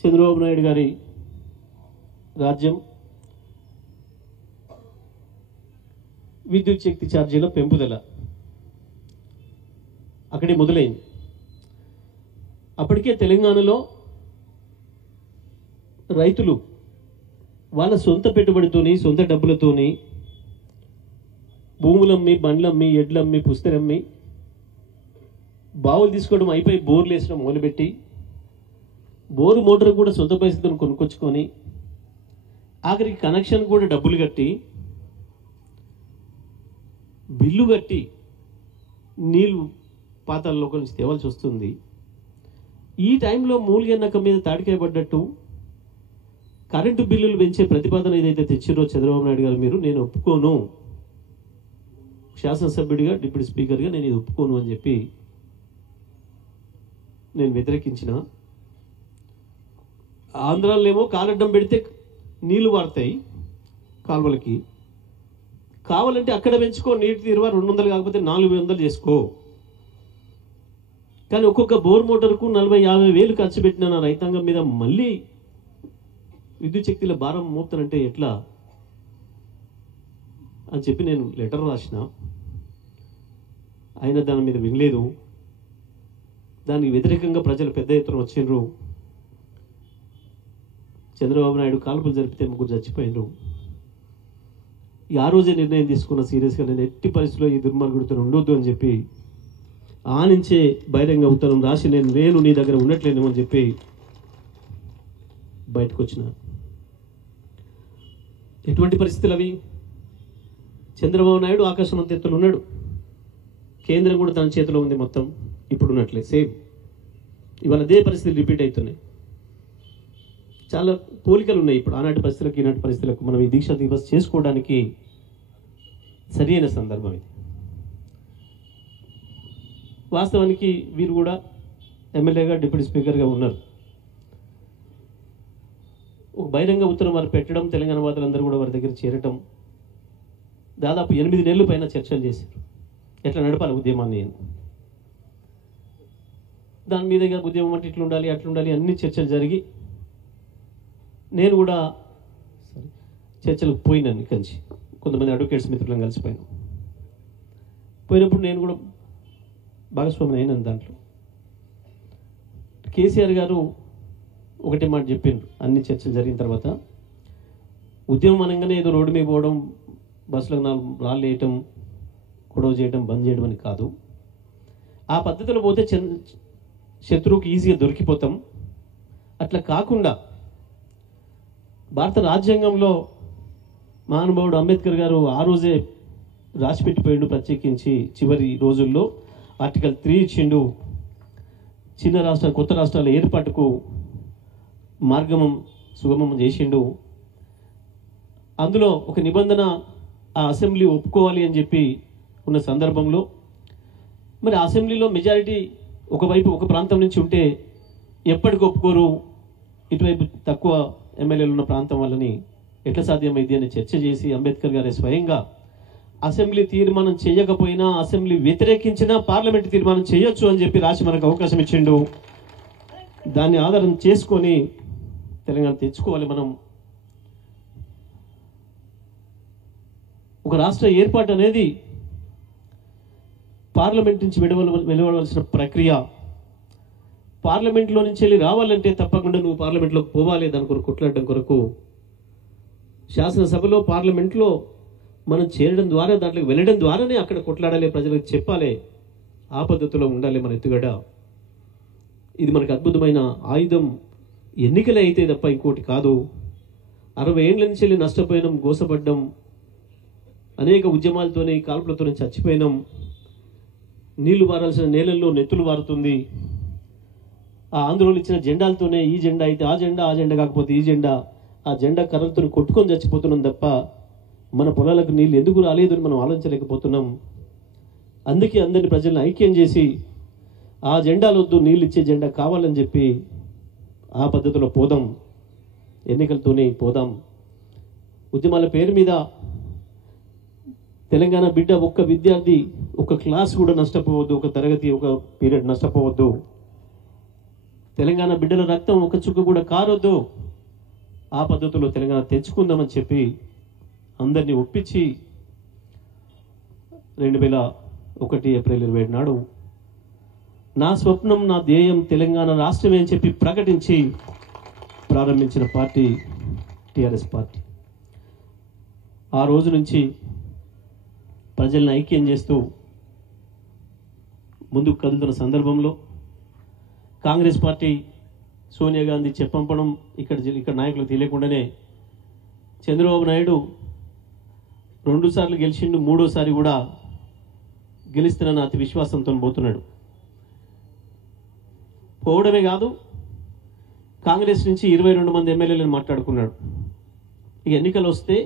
చంద్రబాబు నాయుడు గారి రాజ్యం విద్యుత్ శక్తి ఛార్జీల పెంపుదల అక్కడే మొదలైంది. అప్పటికే తెలంగాణలో రైతులు వాళ్ళ సొంత పెట్టుబడితోని సొంత డబ్బులతోని భూములమ్మి, బండ్లమ్మి, ఎడ్లమ్మి, పుస్తరమ్మి బావులు తీసుకోవడం అయిపోయి బోర్లు వేసడం మొదలుపెట్టి బోరు మోటార్ కూడా సొంత పైసలతో కొనుక్కొచ్చుకొని ఆఖరికి కనెక్షన్ కూడా డబ్బులు కట్టి బిల్లు కట్టి నీళ్ళు పాతాల్లోకి నుంచి తేవాల్సి వస్తుంది. ఈ టైంలో మూలిగన్నక మీద తాడికాయ పడ్డట్టు కరెంటు బిల్లులు పెంచే ప్రతిపాదన ఏదైతే తెచ్చిరో చంద్రబాబు నాయుడు గారు మీరు, నేను ఒప్పుకోను, శాసనసభ్యుడిగా డిప్యూటీ స్పీకర్గా నేను ఇది ఒప్పుకోను అని చెప్పి నేను వ్యతిరేకించిన. ఆంధ్రాలో ఏమో కాలడ్డం పెడితే నీళ్లు వాడతాయి కాలువలకి, కావాలంటే అక్కడ పెంచుకో, నీటి తీరువా 200 కాకపోతే 400 చేసుకో, కానీ ఒక్కొక్క బోర్ మోటార్కు 40-50 వేలు ఖర్చు పెట్టిన నా రైతాంగం మీద మళ్ళీ విద్యుత్ శక్తిలో భారం మోపుతానంటే ఎట్లా అని చెప్పి నేను లెటర్ రాసిన. ఆయన దాని మీద వినలేదు. దానికి వ్యతిరేకంగా ప్రజలు పెద్ద ఎత్తున వచ్చిండ్రు. చంద్రబాబు నాయుడు కాల్పులు జరిపితే 3 చచ్చిపోయినరు. ఆ రోజే నిర్ణయం తీసుకున్న సీరియస్గా, నేను ఎట్టి పరిస్థితుల్లో ఈ దుర్మార్గుడితో ఉండొద్దు అని చెప్పి ఆ నుంచే బహిరంగ ఉత్తరం రాసి నేను నీ దగ్గర ఉండట్లేను అని చెప్పి బయటకు వచ్చిన. ఎటువంటి పరిస్థితులు అవి? చంద్రబాబు నాయుడు ఆకాశం అంత ఎత్తులో ఉన్నాడు, కేంద్రం కూడా తన చేతిలో ఉంది మొత్తం. ఇప్పుడు ఉన్నట్లే సేమ్ ఇవాళ అదే పరిస్థితులు రిపీట్ అవుతున్నాయి. చాలా పోలికలు ఉన్నాయి ఇప్పుడు ఆనాటి పరిస్థితులకు ఈనాటి పరిస్థితులకు. మనం ఈ దీక్షా దివస్ చేసుకోవడానికి సరైన సందర్భం ఇది. వాస్తవానికి వీరు కూడా ఎమ్మెల్యేగా డిప్యూటీ స్పీకర్గా ఉన్నారు. ఒక బహిరంగ ఉత్తరం వారు పెట్టడం, తెలంగాణ వాదులందరూ కూడా వారి దగ్గర చేరటం, దాదాపు 8 నెలల పైన చర్చలు చేశారు ఎట్లా నడపాలి ఉద్యమాన్ని. దాని మీదుగా ఉద్యమం అంటే ఇట్లా ఉండాలి అట్లా ఉండాలి అన్ని చర్చలు జరిగి నేను కూడా చర్చలకు పోయినాను. కంచి కొంతమంది అడ్వకేట్స్ మిత్రులను కలిసిపోయాను. పోయినప్పుడు నేను కూడా భాగస్వామి అయినాను దాంట్లో. కేసీఆర్ గారు ఒకటే మాట చెప్పిండ్రు అన్ని చర్చలు జరిగిన తర్వాత, ఉద్యమం అనగానే ఏదో రోడ్డు మీద పోవడం, బస్సులకు 4 రాళ్ళు వేయటం, గొడవ చేయడం, బంద్ చేయడం అని కాదు. ఆ పద్ధతిలో పోతే శత్రువుకి ఈజీగా దొరికిపోతాం. అట్లా కాకుండా భారత రాజ్యాంగంలో మహానుభావుడు అంబేద్కర్ గారు ఆ రోజే రాసిపెట్టిపోయిండు, ప్రత్యేకించి చివరి రోజుల్లో ఆర్టికల్ 3 ఇచ్చిండు. చిన్న రాష్ట్రాలు, కొత్త రాష్ట్రాల ఏర్పాటుకు మార్గమం సుగమం చేసిండు. అందులో ఒక నిబంధన ఆ అసెంబ్లీ ఒప్పుకోవాలి అని చెప్పి ఉన్న సందర్భంలో మరి అసెంబ్లీలో మెజారిటీ ఒకవైపు ఒక ప్రాంతం నుంచి ఉంటే ఎప్పటికి ఒప్పుకోరు, ఇటువైపు తక్కువ ఎమ్మెల్యేలు ఉన్న ప్రాంతం వల్లని ఎట్లా సాధ్యమైంది అని చర్చ చేసి అంబేద్కర్ గారే స్వయంగా అసెంబ్లీ తీర్మానం చేయకపోయినా, అసెంబ్లీ వ్యతిరేకించినా పార్లమెంట్ తీర్మానం చేయొచ్చు అని చెప్పి రాసి మనకు అవకాశం ఇచ్చిండు. దాన్ని ఆధారం చేసుకొని తెలంగాణ తెచ్చుకోవాలి మనం. ఒక రాష్ట్ర ఏర్పాటు అనేది పార్లమెంట్ నుంచి వెలువడవలసిన ప్రక్రియ. పార్లమెంట్లో నుంచి వెళ్ళి రావాలంటే తప్పకుండా నువ్వు పార్లమెంట్లోకి పోవాలి. దాని కొరకు కొట్లాడడం కొరకు శాసనసభలో, పార్లమెంట్లో మనం చేరడం ద్వారా, దాంట్లోకి వెళ్ళడం ద్వారానే అక్కడ కొట్లాడాలి, ప్రజలకు చెప్పాలి. ఆ పద్ధతిలో ఉండాలి మన ఎత్తుగడ. ఇది మనకు అద్భుతమైన ఆయుధం. ఎన్నికలే అయితే తప్ప ఇంకోటి కాదు. 60 ఏళ్ల నుంచి వెళ్ళి నష్టపోయినాం, గోసపడ్డం, అనేక ఉద్యమాలతోనే కాల్పులతోనే చచ్చిపోయినాం. నీళ్లు వారాల్సిన నేలల్లో నెత్తులు వారుతుంది. ఆ ఆంధ్రోలు ఇచ్చిన జెండాలతోనే ఈ జెండా అయితే ఆ జెండా, ఆ జెండా కాకపోతే ఈ జెండా, ఆ జెండా కర్రలతో కొట్టుకొని చచ్చిపోతున్నాం తప్ప మన పొలాలకు నీళ్ళు ఎందుకు రాలేదు అని మనం ఆలోచించలేకపోతున్నాం. అందుకే అందరిని ప్రజలను ఐక్యం చేసి ఆ జెండాలు వద్దు, నీళ్ళు ఇచ్చే జెండా కావాలని చెప్పి ఆ పద్ధతిలో పోదాం, ఎన్నికలతోనే పోదాం. ఉద్యమాల పేరు మీద తెలంగాణ బిడ్డ, ఒక్క విద్యార్థి, ఒక క్లాస్ కూడా నష్టపోవద్దు, ఒక తరగతి, ఒక పీరియడ్ నష్టపోవద్దు. తెలంగాణ బిడ్డల రక్తం ఒక చుక్క కూడా కారొద్దు, ఆ పద్ధతిలో తెలంగాణ తెచ్చుకుందామని చెప్పి అందరినీ ఒప్పించి 2001 ఏప్రిల్ 27 నాడు నా స్వప్నం నా ధ్యేయం తెలంగాణ రాష్ట్రమే అని చెప్పి ప్రకటించి ప్రారంభించిన పార్టీ టీఆర్ఎస్ పార్టీ. ఆ రోజు నుంచి ప్రజలను ఐక్యం చేస్తూ ముందుకు కదులుతున్న సందర్భంలో కాంగ్రెస్ పార్టీ సోనియా గాంధీ చెప్పంపడం ఇక్కడ నాయకులకు తెలియకుండానే చంద్రబాబు నాయుడు 2 సార్లు గెలిచిండు, 3ఓసారి కూడా గెలుస్తున్న అతి విశ్వాసంతో పోతున్నాడు. పోవడమే కాదు, కాంగ్రెస్ నుంచి 22 మంది ఎమ్మెల్యేలను మాట్లాడుకున్నాడు. ఇక ఎన్నికలు వస్తే